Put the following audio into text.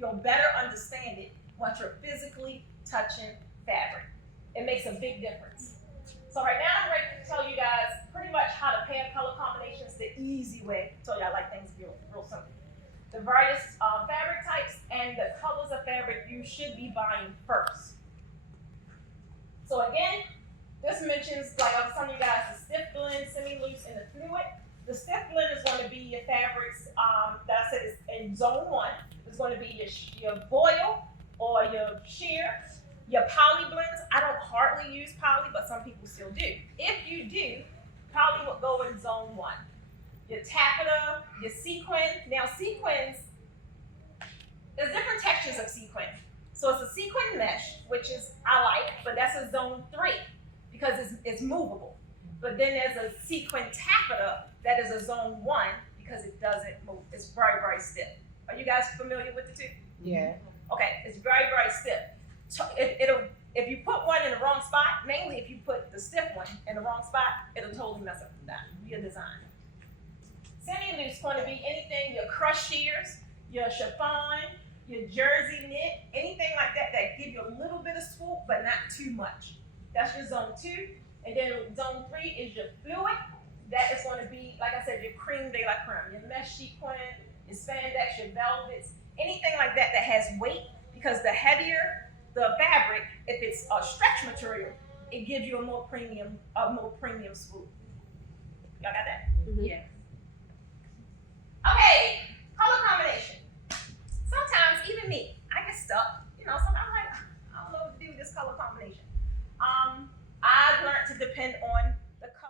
You'll better understand it once you're physically touching fabric. It makes a big difference. So right now I'm ready to tell you guys pretty much how to pair color combinations the easy way. I told you I like things real simple. The various fabric types and the colors of fabric you should be buying first. So again, this mentions, like I was telling you guys, the stiff blend, semi-loose, and the fluid. The stiff blend is going to be your fabrics that I said is in zone 1. It's going to be your voile or your sheer. Your poly blends, I don't hardly use poly, but some people still do. If you do, poly will go in zone 1. Your taffeta, your sequin. Now sequins, there's different textures of sequin. So it's a sequin mesh, which is, I like, but that's a zone 3 because it's movable. But then there's a sequin taffeta that is a zone 1 because it doesn't move. It's very, very stiff. Are you guys familiar with the two? Yeah. Okay, it's very, very stiff. If you put one in the wrong spot, mainly if you put the stiff one in the wrong spot, it'll totally mess up your design. Semi-loose is going to be anything, your crushed shears, your chiffon, your jersey knit, anything like that that give you a little bit of swoop, but not too much. That's your zone 2. And then zone 3 is your fluid. That is going to be, like I said, your creme de la creme, your mesh sequin, your spandex, your velvets, anything like that that has weight, because the heavier the fabric, if it's a stretch material, it gives you a more premium swoop. Y'all got that? Mm-hmm. Yeah.